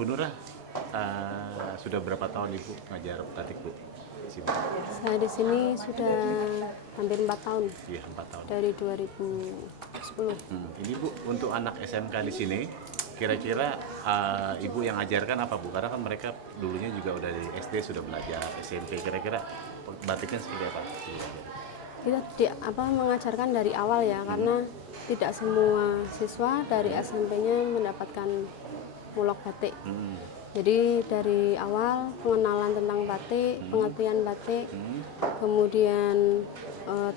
Bu Nurah, sudah berapa tahun Ibu ngajar batik Bu? Di sini? Saya di sini sudah hampir 4 tahun, Iya, 4 tahun. dari 2010. Ini Bu, untuk anak SMK di sini, kira-kira Ibu yang ajarkan apa Bu? Karena kan mereka dulunya juga udah dari SD sudah belajar, SMP. Kira-kira batiknya seperti apa? Kita mengajarkan dari awal ya, karena tidak semua siswa dari SMP-nya mendapatkan mulok batik. Jadi dari awal pengenalan tentang batik, pengertian batik, kemudian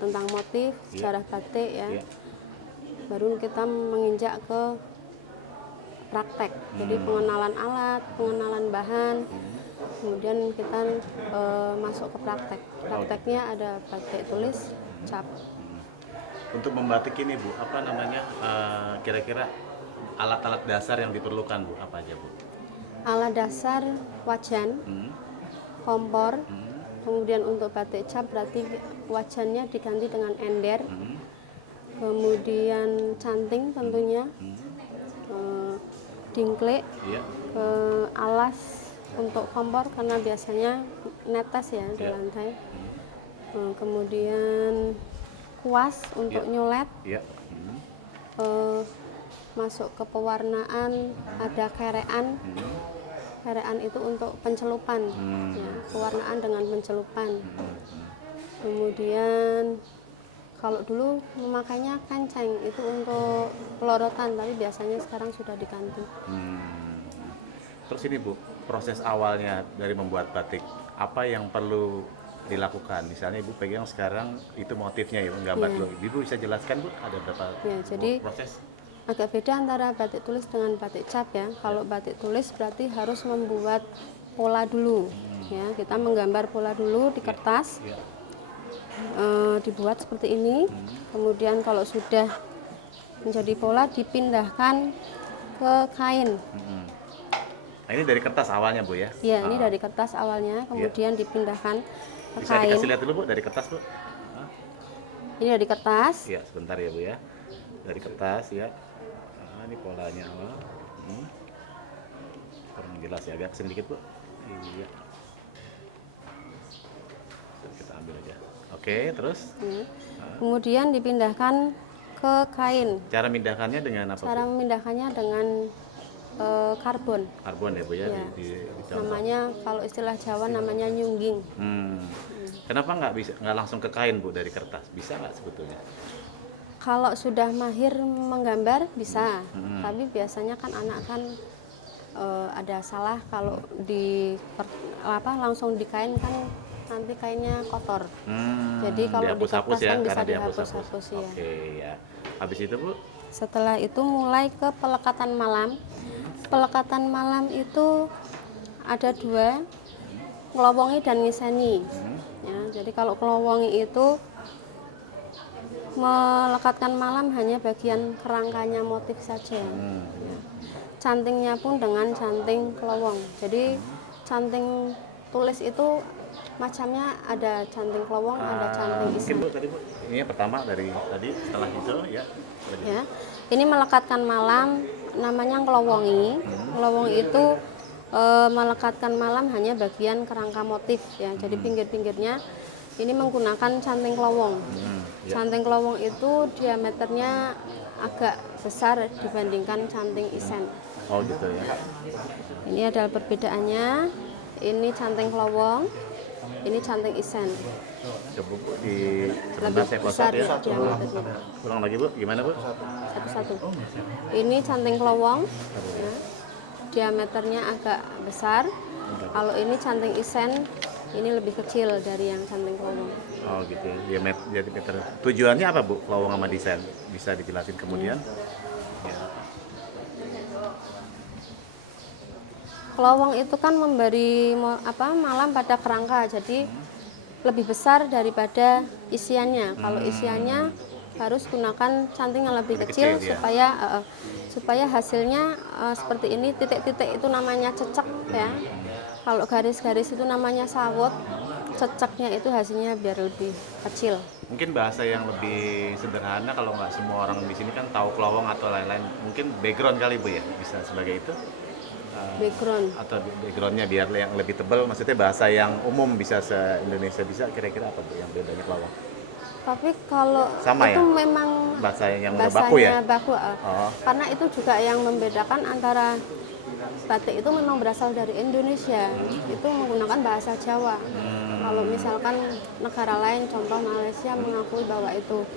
tentang motif, sejarah batik ya. Baru kita menginjak ke praktek. Jadi pengenalan alat, pengenalan bahan, kemudian kita masuk ke praktek. Prakteknya ada batik tulis, cap. Untuk membatik ini Bu, apa namanya? Kira-kira alat-alat dasar yang diperlukan Bu, apa aja Bu? Alat dasar wajan, kompor, kemudian untuk batik cap berarti wajannya diganti dengan ender, kemudian canting tentunya, dingklik, alas untuk kompor karena biasanya netes ya di lantai, kemudian kuas untuk nyulet, masuk ke pewarnaan ada kerean. Kerean itu untuk pencelupan, ya, pewarnaan dengan pencelupan. Kemudian kalau dulu memakainya kenceng itu untuk pelorotan, tapi biasanya sekarang sudah diganti. Terus ini Bu, proses awalnya dari membuat batik, apa yang perlu dilakukan? Misalnya Ibu pegang sekarang itu motifnya ya, gambar dulu. Ibu bisa jelaskan Bu, ada berapa Jadi proses? agak beda antara batik tulis dengan batik cap ya. Kalau batik tulis berarti harus membuat pola dulu, ya. Kita menggambar pola dulu di kertas, dibuat seperti ini. Kemudian kalau sudah menjadi pola dipindahkan ke kain. Nah, ini dari kertas awalnya Bu ya? Ya, ini dari kertas awalnya, kemudian dipindahkan ke Bisa kain. dikasih lihat dulu Bu dari kertas Bu? Ini dari kertas. Iya, sebentar ya Bu ya. Dari kertas ya. Ini polanya awal. Kurang jelas ya, agak sedikit Bu. Iya. Kita ambil aja. Oke, terus? Kemudian dipindahkan ke kain. Cara memindahkannya dengan apa Cara Bu? memindahkannya dengan karbon. Karbon ya Bu ya? Ya. Dicontoh. Namanya kalau istilah Jawa namanya nyungging. Kenapa nggak langsung ke kain Bu dari kertas? Bisa nggak sebetulnya? Kalau sudah mahir menggambar bisa, tapi biasanya kan anak kan ada salah kalau langsung di kain kan nanti kainnya kotor. Jadi kalau di kertas kan bisa dihapus-hapus ya. Oke ya. Habis itu Bu? Setelah itu mulai ke pelekatan malam. Pelekatan malam itu ada 2, ngelowongi dan ngiseni. Ya, jadi kalau ngelowongi itu melekatkan malam hanya bagian kerangkanya motif saja. Ya. Cantingnya pun dengan canting kelowong. Jadi canting tulis itu macamnya ada canting kelowong, ada canting Mungkin isen. Bu tadi Bu, ini yang pertama dari tadi setelah itu ya. Ya. Ini melekatkan malam namanya ngelowongi. Ngelowongi itu melekatkan malam hanya bagian kerangka motif ya. Jadi pinggir-pinggirnya ini menggunakan canting kelowong. Canting kelowong itu diameternya agak besar dibandingkan canting isen. Oh gitu ya. Ini adalah perbedaannya. Ini canting kelowong, ini canting isen. Coba Bu di sebentar Lebih saya besar posat ya. diameternya. Ulang lagi Bu, gimana Bu? Satu-satu. Ini canting kelowong, ya. Diameternya agak besar. Kalau ini canting isen, ini lebih kecil dari yang canting kelowong. Oh gitu ya. Jadi meter. Tujuannya apa Bu? Lowong sama desain bisa dijelasin kemudian? Ya. Kelowong itu kan memberi malam pada kerangka, jadi lebih besar daripada isiannya. Kalau isiannya harus gunakan canting yang lebih kecil kecil, supaya hasilnya seperti ini. Titik-titik itu namanya cecek ya. Kalau garis-garis itu namanya sawut. Ceceknya itu hasilnya biar lebih kecil. Mungkin bahasa yang lebih sederhana, kalau nggak semua orang di sini kan tahu kelowong atau lain-lain. Mungkin background kali Bu ya, bisa sebagai itu. background. atau backgroundnya biar yang lebih tebal, maksudnya bahasa yang umum bisa se-Indonesia bisa, kira-kira apa Bu yang bedanya kelawang? Tapi kalau Sama itu ya? memang Bahasa yang udah baku ya? bahasanya baku, Oh. karena itu juga yang membedakan antara batik itu memang berasal dari Indonesia, itu menggunakan bahasa Jawa. Kalau misalkan negara lain, contoh Malaysia mengakui bahwa itu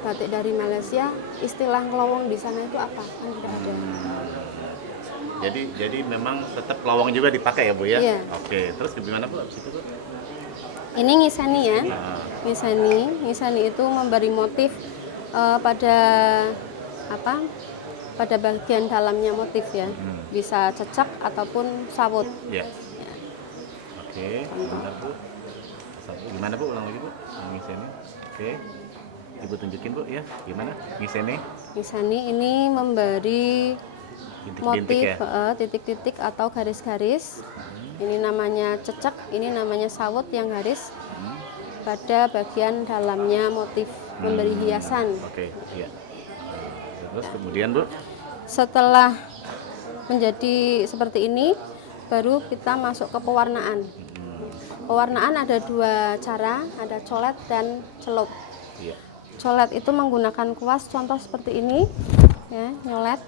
batik dari Malaysia, istilah ngelowong di sana itu apa? Kan tidak ada. Jadi memang tetap kelawang juga dipakai ya Bu ya? Iya. Oke, terus gimana Bu abis itu Bu? Ini ngisani ya. Ngisani itu memberi motif pada apa? Pada bagian dalamnya motif ya. Bisa cecak ataupun sawut. Iya. Oke, benar Bu. Gimana Bu? Ulang lagi Bu. Ngiseni. Oke. Ibu tunjukin Bu ya. Gimana? Ngiseni. Ngisani ini memberi Bintik-bintik motif ya. titik-titik atau garis-garis. Ini namanya cecak, ini namanya sawut yang garis pada bagian dalamnya motif, memberi hiasan. Oke, iya. Terus kemudian Bu? Setelah menjadi seperti ini, baru kita masuk ke pewarnaan. Pewarnaan ada dua cara, ada colet dan celup. Iya. Colet itu menggunakan kuas, contoh seperti ini, ya, nyolet.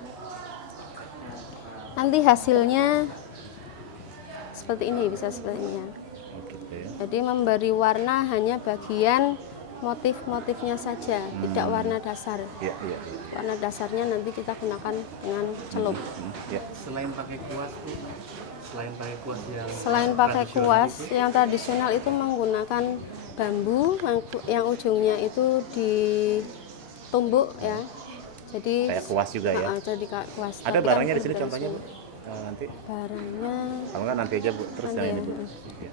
Nanti hasilnya seperti ini, bisa seperti ini ya. Gitu ya. Jadi memberi warna hanya bagian motif-motifnya saja, tidak warna dasar. Iya, iya, iya. Warna dasarnya nanti kita gunakan dengan celup. Ya. Selain pakai kuas Bu, selain pakai kuas yang Selain pakai tradisional kuas, itu, yang tradisional itu menggunakan bambu yang ujungnya itu ditumbuk ya. Jadi Kayak kuas juga ya. jadi kayak kuas. Ada Tapi barangnya kan di sini dari contohnya Bu? Nanti. Barangnya Kalau nggak nanti aja Bu. Terus Nanti yang ya, ini Bu. terus. Iya.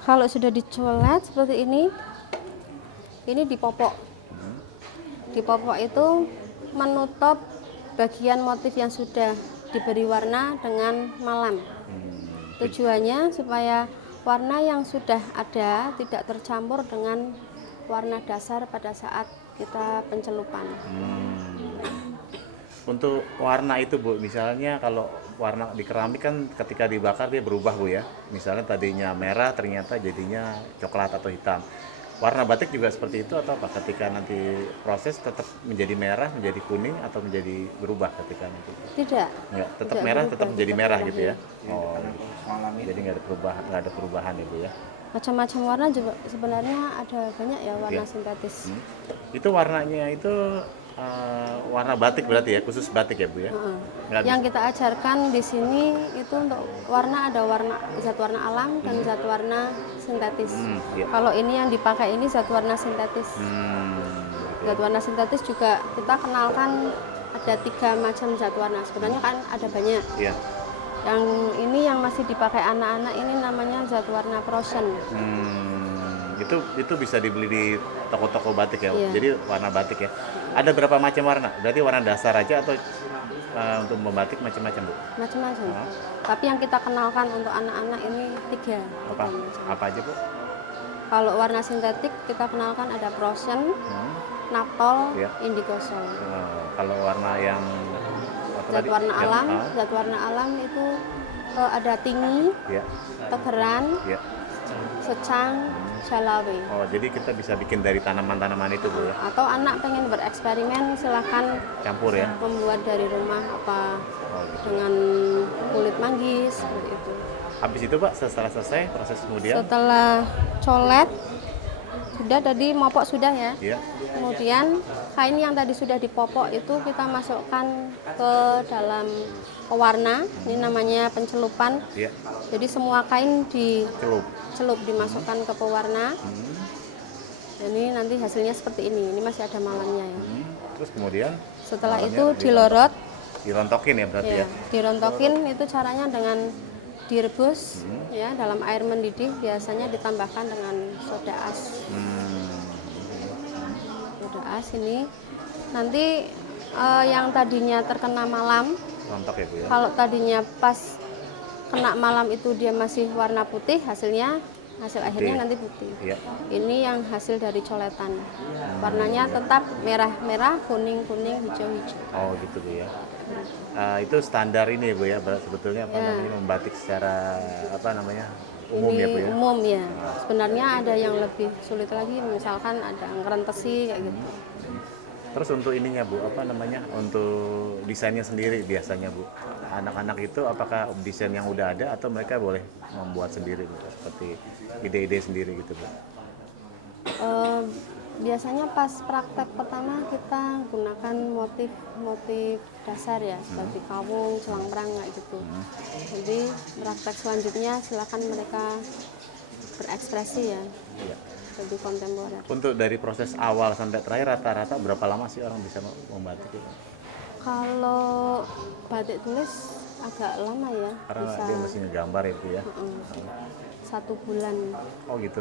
kalau sudah dicolet seperti ini dipopok. Dipopok itu menutup bagian motif yang sudah diberi warna dengan malam. Tujuannya supaya warna yang sudah ada tidak tercampur dengan warna dasar pada saat kita pencelupan. Untuk warna itu Bu, misalnya kalau warna di keramik kan ketika dibakar dia berubah Bu ya. Misalnya tadinya merah ternyata jadinya coklat atau hitam. Warna batik juga seperti itu atau apa? Ketika nanti proses tetap menjadi merah, menjadi kuning atau menjadi berubah ketika nanti? Tidak. Enggak, tetap Tidak merah, berubah, tetap menjadi tetap merah merah, gitu ya. ya. Oh, jadi nggak ada perubahan ya Bu ya. Macam-macam warna juga sebenarnya ada banyak ya warna Iya. sintetis. Itu warnanya itu warna batik berarti ya, khusus batik ya Bu ya? Nggak Yang kita ajarkan di sini itu untuk warna ada zat warna alam dan zat warna sintetis. iya. Kalau ini yang dipakai ini zat warna sintetis. Gitu. Zat warna sintetis juga kita kenalkan ada 3 macam zat warna. Sebenarnya kan ada banyak. Iya. Yang ini yang masih dipakai anak-anak ini namanya zat warna frozen. Itu bisa dibeli di toko-toko batik ya. Iya. Jadi warna batik ya. Ada berapa macam warna? Berarti warna dasar aja atau untuk membatik macam-macam Bu? Macam-macam. Tapi yang kita kenalkan untuk anak-anak ini 3 Apa? macam. Apa aja Bu? Kalau warna sintetik kita kenalkan ada frozen, naptol, Iya. indigo sol. Kalau warna yang apa Zat tadi? warna Yang- alam, zat warna alam itu ada tinggi, Ya, tegeran, ya. secang, jalawe. Oh, jadi kita bisa bikin dari tanaman-tanaman itu Bu ya. Atau anak pengen bereksperimen silahkan Campur ya. membuat dari rumah apa Oh, gitu. dengan kulit manggis seperti itu. Habis itu Pak, setelah selesai proses kemudian Setelah colet sudah tadi mopok sudah ya. ya. Kemudian kain yang tadi sudah dipopok itu kita masukkan ke dalam pewarna. Ini namanya pencelupan. Ya, Jadi semua kain celup. dimasukkan ke pewarna. Ini nanti hasilnya seperti ini. Ini masih ada malamnya ya. Terus kemudian Setelah malamnya itu dilorot, dirontokin ya berarti ya. ya, dirontokin itu caranya dengan direbus ya dalam air mendidih, biasanya ditambahkan dengan soda as. Soda as ini nanti yang tadinya terkena malam, Rontok ya Bu ya. kalau tadinya pas kena malam itu dia masih warna putih, hasil akhirnya nanti putih. Iya. Ini yang hasil dari coletan. Warnanya tetap merah-merah, kuning-kuning, hijau-hijau. Oh gitu Bu ya. Itu standar ini ya Bu ya, sebetulnya apa Ya. namanya membatik secara apa namanya umum Ini ya Bu ya. umum ya. Sebenarnya ada yang lebih sulit lagi, misalkan ada ngerentesi kayak gitu. Terus untuk ininya Bu, apa namanya untuk desainnya sendiri biasanya Bu, anak-anak itu apakah desain yang udah ada atau mereka boleh membuat sendiri Bu? Seperti ide-ide sendiri gitu Bu. Eh, Biasanya pas praktek pertama kita gunakan motif dasar ya, seperti kawung, celang perang kayak gitu. Jadi praktek selanjutnya silakan mereka berekspresi ya, Iya. lebih kontemporer. Untuk dari proses awal sampai terakhir rata-rata berapa lama sih orang bisa membatik itu? Kalau batik tulis agak lama ya, Karena bisa dia mesti ngegambar itu ya. 1 bulan. Oh gitu.